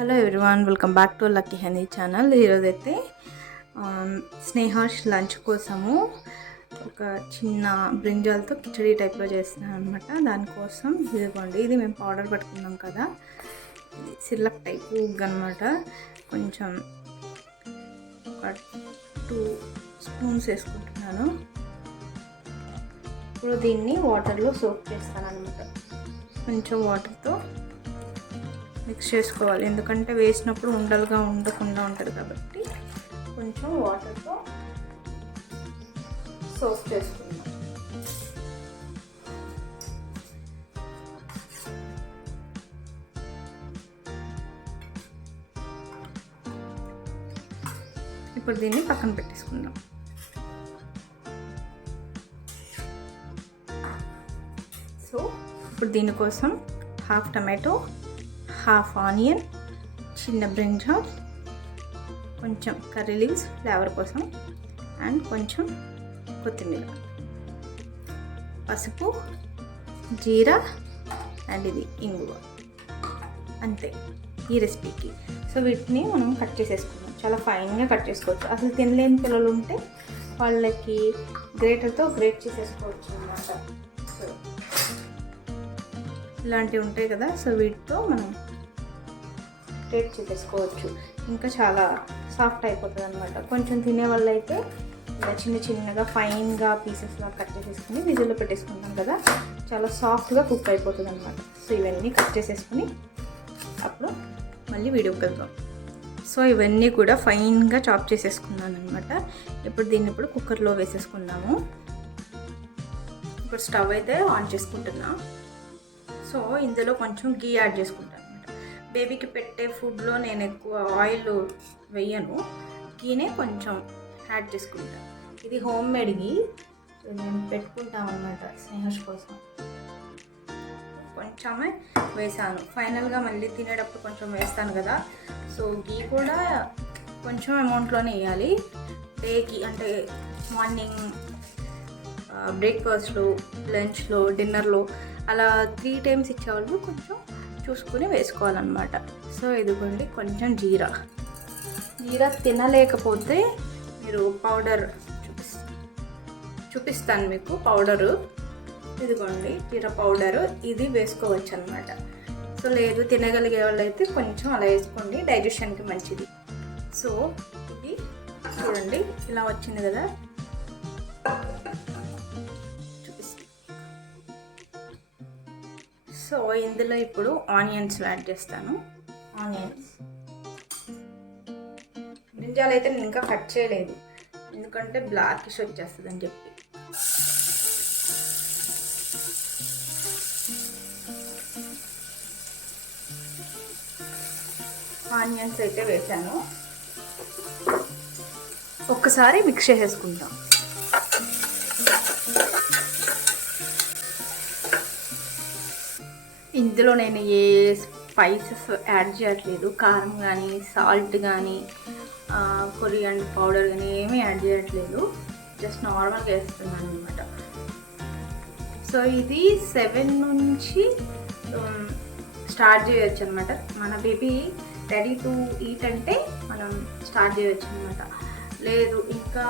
Hello everyone, welcome back to lucky honey channel. ఈరోజైతే స్నేహాష్ lunch కోసము ఒక చిన్న బ్రింజాల్తో కిచడీ టైప్లో చేస్తున్నాను అనమాట. దానికోసం ఇదిగోండి, ఇది మేము పౌడర్ పట్టుకున్నాం కదా, ఇది సిర్లక్ టైప్ ఉగ్ అనమాట. కొంచెం ఒక 2 స్పూన్స్ వేసుకుంటున్నాను. ఇప్పుడు దీన్ని వాటర్లో సోక్ చేస్తాను అనమాట. కొంచెం వాటర్తో మిక్స్ చేసుకోవాలి, ఎందుకంటే వేసినప్పుడు ఉండలుగా ఉండకుండా ఉంటుంది కాబట్టి కొంచెం వాటర్తో సోక్ చేసుకుందాం. ఇప్పుడు దీన్ని పక్కన పెట్టేసుకుందాం. సో ఇప్పుడు దీనికోసం హాఫ్ టమాటో, హాఫ్ ఆనియన్, చిన్న బ్రింజాల్, కొంచెం కర్రీ లీవ్స్ ఫ్లేవర్ కోసం, అండ్ కొంచెం కొత్తిమీర, పసుపు, జీరా, అండ్ ఇది ఇంగువ. అంతే ఈ రెసిపీకి. సో వీటిని మనం కట్ చేసేసుకుందాం. చాలా ఫైన్గా కట్ చేసుకోవచ్చు. అసలు తినలేని పిల్లలు ఉంటే వాళ్ళకి గ్రేటర్తో గ్రేట్ చేసేసుకోవచ్చు అన్నమాట. సో ఇలాంటివి ఉంటాయి కదా, సో వీటితో మనం గ్రేట్ చేసేసుకోవచ్చు. ఇంకా చాలా సాఫ్ట్ అయిపోతుంది అనమాట. కొంచెం తినే వాళ్ళు అయితే ఇలా చిన్నగా ఫైన్గా పీసెస్లా కట్ చేసేసుకుని విజిల్లో పెట్టేసుకుంటాం కదా, చాలా సాఫ్ట్గా కుక్ అయిపోతుంది అనమాట. సో ఇవన్నీ కట్ చేసేసుకుని అప్పుడు మళ్ళీ వీడియోకి వెళ్దాం. సో ఇవన్నీ కూడా ఫైన్గా చాప్ చేసేసుకున్నాను అనమాట. ఇప్పుడు దీన్ని కుక్కర్లో వేసేసుకున్నాము. ఇప్పుడు స్టవ్ అయితే ఆన్ చేసుకుంటున్నా. సో ఇందులో కొంచెం గీ యాడ్ చేసుకుంటాను. బేబీకి పెట్టే ఫుడ్లో నేను ఎక్కువ ఆయిల్ వేయను, గీనే కొంచెం యాడ్ చేసుకుంటాను. ఇది హోమ్ మేడ్ గీ, నేను పెట్టుకుంటాను అనమాట స్నేహస్ కోసం. కొంచెమే వేసాను, ఫైనల్గా మళ్ళీ తినేటప్పుడు కొంచెం వేస్తాను కదా. సో గీ కూడా కొంచెం అమౌంట్లోనే వేయాలి. డేకి అంటే మార్నింగ్ బ్రేక్ఫాస్ట్లో, లంచ్లో, డిన్నర్లో అలా 3 టైమ్స్ ఇచ్చేవాళ్ళు కొంచెం చూసుకుని వేసుకోవాలన్నమాట. సో ఇదిగోండి, కొంచెం జీరా తినలేకపోతే మీరు పౌడర్ చూపిస్తాను మీకు. పౌడరు ఇదిగోండి, జీరా పౌడరు ఇది వేసుకోవచ్చు అనమాట. సో లేదు తినగలిగే వాళ్ళు అయితే కొంచెం అలా వేసుకోండి, డైజెషన్కి మంచిది. సో ఇది చూడండి ఇలా వచ్చింది కదా. సో ఇందులో ఇప్పుడు ఆనియన్స్ యాడ్ చేస్తాను. ఆనియన్స్, బ్రింజాల్ అయితే నేను ఇంకా కట్ చేయలేదు, ఎందుకంటే బ్లాకిష్ వచ్చేస్తుంది అని చెప్పి. ఆనియన్స్ అయితే వేసాను. ఒక్కసారి మిక్స్ చేసేసుకుంటాం. ఇందులో నేను ఏ స్పైసెస్ యాడ్ చేయట్లేదు, కారం కానీ, సాల్ట్ కానీ, కొరియాండర్ పౌడర్ కానీ ఏమీ యాడ్ చేయట్లేదు. జస్ట్ నార్మల్గా వేస్తున్నాను అనమాట. సో ఇది 7 నుంచి స్టార్ట్ చేయొచ్చు అనమాట. మన బేబీ రెడీ టు ఈట్ అంటే మనం స్టార్ట్ చేయొచ్చు అనమాట. లేదు ఇంకా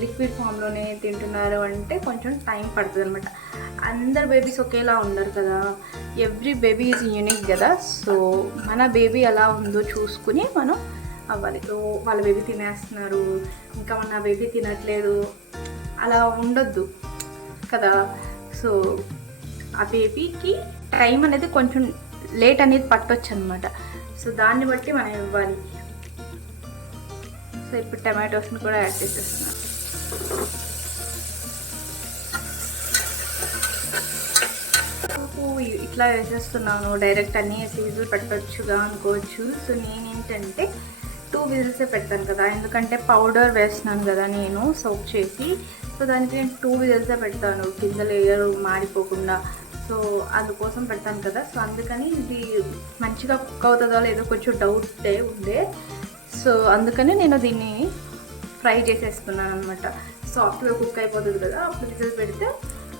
లిక్విడ్ ఫామ్లోనే తింటున్నారు అంటే కొంచెం టైం పడుతుంది అనమాట. అందరు బేబీస్ ఒకేలా ఉండరు కదా, ఎవ్రీ బేబీ ఈజ్ యూనిక్ కదా. సో మన బేబీ ఎలా ఉందో చూసుకుని మనం అవ్వాలి. వాళ్ళ బేబీ తినేస్తున్నారు, ఇంకా మన బేబీ తినట్లేదు, అలా ఉండొద్దు కదా. సో ఆ బేబీకి టైం అనేది కొంచెం లేట్ అనేది పట్టొచ్చు అనమాట. సో దాన్ని బట్టి మనం ఇవ్వాలి. సో ఇప్పుడు టమాటోస్ని కూడా యాడ్ చేసేస్తున్నాను. ఇట్లా వేసేస్తున్నాను, డైరెక్ట్ అన్నీ విజిల్ పెట్టచ్చుగా అనుకోవచ్చు. సో నేనేంటంటే 2 విజిల్సే పెడతాను కదా, ఎందుకంటే పౌడర్ వేస్తున్నాను కదా నేను సోక్ చేసి. సో దానికి నేను 2 విజిల్సే పెడతాను, కింద లేయర్ మాడిపోకుండా. సో అందుకోసం పెడతాను కదా. సో అందుకని ఇది మంచిగా కుక్ అవుతుందో లేదో కొంచెం డౌటే ఉండే. సో అందుకని నేను దీన్ని ఫ్రై చేసేస్తున్నాను అనమాట. సాఫ్ట్గా కుక్ అయిపోతుంది కదా, అప్పుడు విజిల్ పెడితే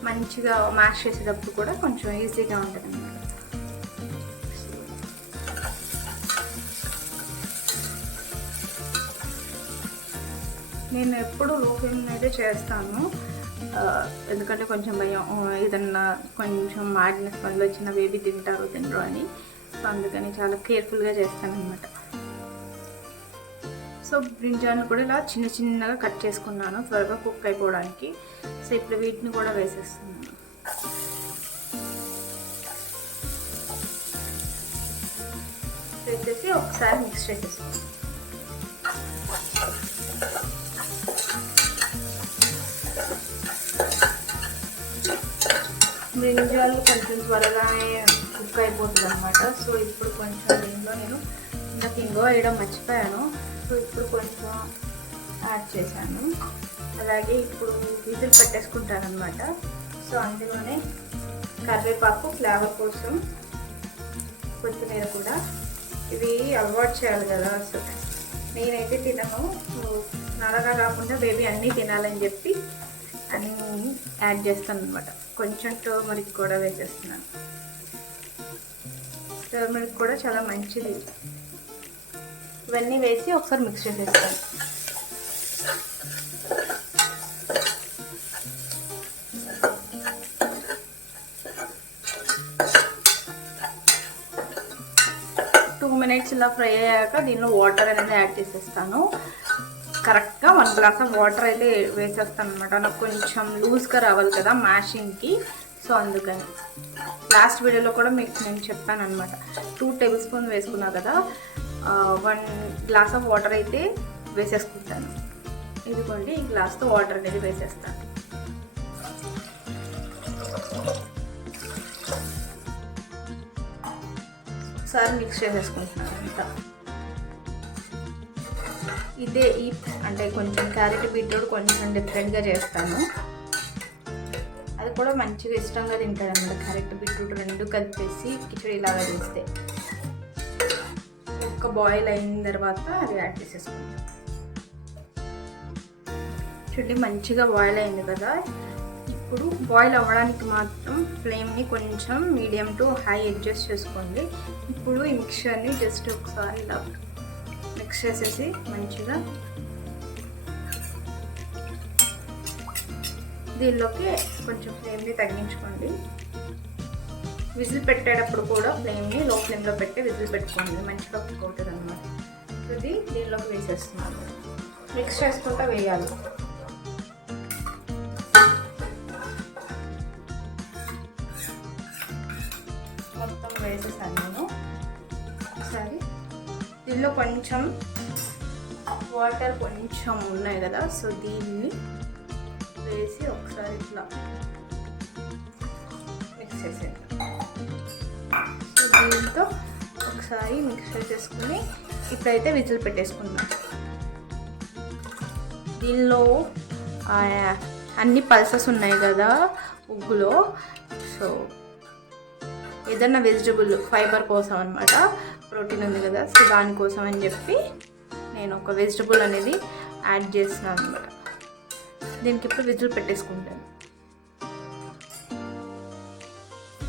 మంచిగా మ్యాష్ చేసేటప్పుడు కూడా కొంచెం ఈజీగా ఉంటుంది అన్నమాట. నేను ఎప్పుడు లో ఫ్లేమ్ అయితే చేస్తాను, ఎందుకంటే కొంచెం భయం ఏదన్నా కొంచెం మాడిన స్మెల్ వచ్చిన బేబీ తినరు అని. సో అందుకని చాలా కేర్ఫుల్గా చేస్తాను అనమాట. సో బ్రింజాల్ని కూడా ఇలా చిన్న చిన్నగా కట్ చేసుకున్నాను త్వరగా కుక్ అయిపోవడానికి. సో ఇప్పుడు వీటిని కూడా వేసేస్తున్నాను. వేసేసి ఒకసారి మిక్స్ చేసేసుకోండి. బ్రింజాలు కొంచెం త్వరగానే కుక్ అయిపోతుంది అనమాట. సో ఇప్పుడు కొంచెం దీంట్లో నేను నాకు ఇంగో వేయడం మర్చిపోయాను. సో ఇప్పుడు కొంచెం యాడ్ చేశాను. అలాగే ఇప్పుడు విజిల్ పెట్టేసుకుంటాను అనమాట. సో అందులోనే కరివేపాకు ఫ్లేవర్ కోసం, కొత్తిమీర కూడా, ఇవి అలవాటు చేయాలి కదా. సో నేనైతే తినను, నల్లగా కాకుండా బేబీ అన్నీ తినాలని చెప్పి అన్నీ యాడ్ చేస్తాను అనమాట. కొంచెం టర్మరిక్ కూడా వేసేస్తున్నాను. టర్మరిక్ కూడా చాలా మంచిది. ఇవన్నీ వేసి ఒకసారి మిక్స్ చేసేస్తాను. మినిట్స్ ఇలా ఫ్రై అయ్యాక దీనిలో వాటర్ అనేది యాడ్ చేసేస్తాను. కరెక్ట్గా 1 గ్లాస్ ఆఫ్ వాటర్ అయితే వేసేస్తాను అనమాట. నాకు కొంచెం లూజ్గా రావాలి కదా మ్యాషింగ్కి. సో అందుకని లాస్ట్ వీడియోలో కూడా మీకు నేను చెప్పాను అనమాట. 2 టేబుల్ స్పూన్ వేసుకున్నా కదా, 1 గ్లాస్ ఆఫ్ వాటర్ అయితే వేసేసుకుంటాను. ఇదిగోండి, ఈ గ్లాస్తో వాటర్ అనేది వేసేస్తాను. ఒకసారి మిక్స్ చేసేసుకుంటున్నాను అంతా. ఇదే అంటే కొంచెం క్యారెట్ బీట్రూట్ కొంచెం డిఫరెంట్గా చేస్తాను. అది కూడా మంచిగా ఇష్టంగా తింటారు అన్నమాట. క్యారెట్ బీట్రూట్ 2 కలిపేసి కిచడీ లాగా చేస్తే. ఒక్క బాయిల్ అయిన తర్వాత అది యాడ్ చేసేసుకుంటాం. చూడండి మంచిగా బాయిల్ అయింది కదా. ఇప్పుడు బాయిల్ అవ్వడానికి మాత్రం ఫ్లేమ్ని కొంచెం మీడియం టు హై అడ్జస్ట్ చేసుకోండి. ఇప్పుడు ఈ మిక్చర్ని జస్ట్ ఒకసారి ఇలా మిక్స్ చేసేసి మంచిగా దీనిలోకి కొంచెం ఫ్లేమ్ని తగ్గించుకోండి. విజిల్ పెట్టేటప్పుడు కూడా ఫ్లేమ్ని లో ఫ్లేమ్లో పెట్టి విజిల్ పెట్టుకోండి, మంచిగా కుక్ అవుతుంది అన్నమాట. ఇది దీనిలోకి వేసేస్తున్నాను. మిక్స్ చేసుకుంటూ వేయాలి. మొత్తం వేసేసాను నేను. ఒకసారి దీనిలో కొంచెం వాటర్ కొంచెం ఉన్నాయి కదా, సో దీన్ని వేసి ఒకసారి ఇట్లా మిక్స్ చేసేది. సో దీంతో ఒకసారి మిక్స్ చేసేసుకుని ఇప్పుడైతే విజిల్ పెట్టేసుకుందాం. దీనిలో అన్ని పల్సెస్ ఉన్నాయి కదా ఉగ్గులో. సో ఏదన్నా వెజిటబుల్ ఫైబర్ కోసం అనమాట, ప్రోటీన్ ఉంది కదా, సో దానికోసం అని చెప్పి నేను ఒక వెజిటబుల్ అనేది యాడ్ చేస్తున్నాను అనమాట. దీనికి ఇప్పుడు విజిల్ పెట్టేసుకుంటాను.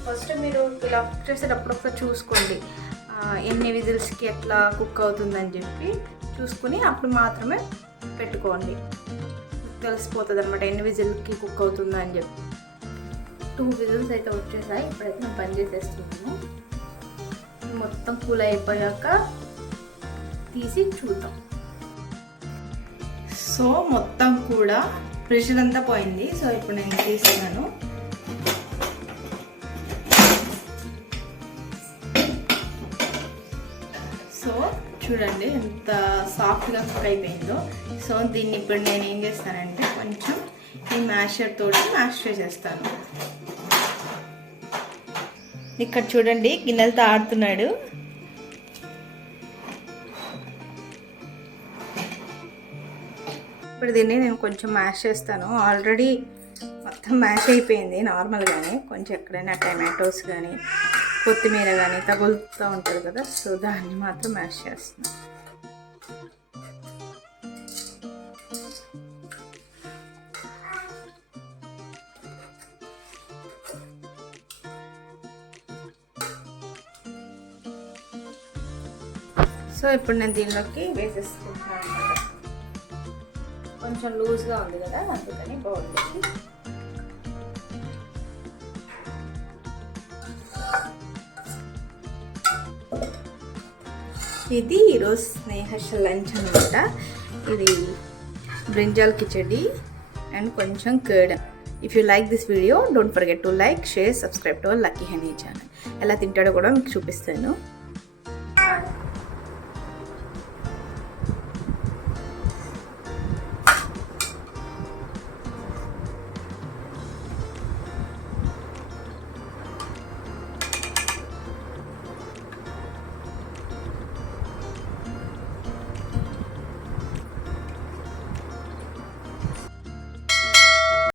ఫస్ట్ మీరు ఇలా కుక్ చేసేటప్పుడు ఒకసారి చూసుకోండి ఎన్ని విజిల్స్కి ఎట్లా కుక్ అవుతుందని చెప్పి చూసుకుని అప్పుడు మాత్రమే పెట్టుకోండి. తెలిసిపోతుంది అనమాట ఎన్ని విజిల్కి కుక్ అవుతుందని చెప్పి. 2 విజిల్స్ అయితే వచ్చేసాయి. ఇప్పుడైతే నేను పని చేసేస్తున్నాను. మొత్తం కూల్ అయిపోయాక తీసి చూద్దాం. సో మొత్తం కూడా ప్రెషర్ అంతా పోయింది. సో ఇప్పుడు నేను తీస్తున్నాను. సో చూడండి ఎంత సాఫ్ట్గా కుక్ అయిపోయిందో. సో దీన్ని ఇప్పుడు నేను ఏం చేస్తానంటే కొంచెం ఈ మ్యాషర్ తోటి మ్యాష్ చేసేస్తాను. ఇక్కడ చూడండి గిన్నెలతో ఆడుతున్నాడు. ఇప్పుడు దీన్ని నేను కొంచెం మ్యాష్ చేస్తాను. ఆల్రెడీ మొత్తం మ్యాష్ అయిపోయింది నార్మల్గానే. కొంచెం ఎక్కడైనా టమాటోస్ కానీ కొత్తిమీర కానీ తగులుతూ ఉంటుంది కదా, సో దాన్ని మాత్రం మ్యాష్ చేస్తున్నాను. సో ఇప్పుడు నేను దీనిలోకి వేసేసుకుంటున్నాను అన్నమాట. కొంచెం లూజ్గా ఉంది కదా, అందుకని బౌల్లోకి ఇది ఈరోజు స్నేహ లంచ్ అనమాట. ఇది బ్రింజాల్ కిచడి అండ్ కొంచెం curd. If you like this video don't forget to like, share, subscribe to our lucky honey channel. ఎలా తింటాడో కూడా మీకు చూపిస్తాను.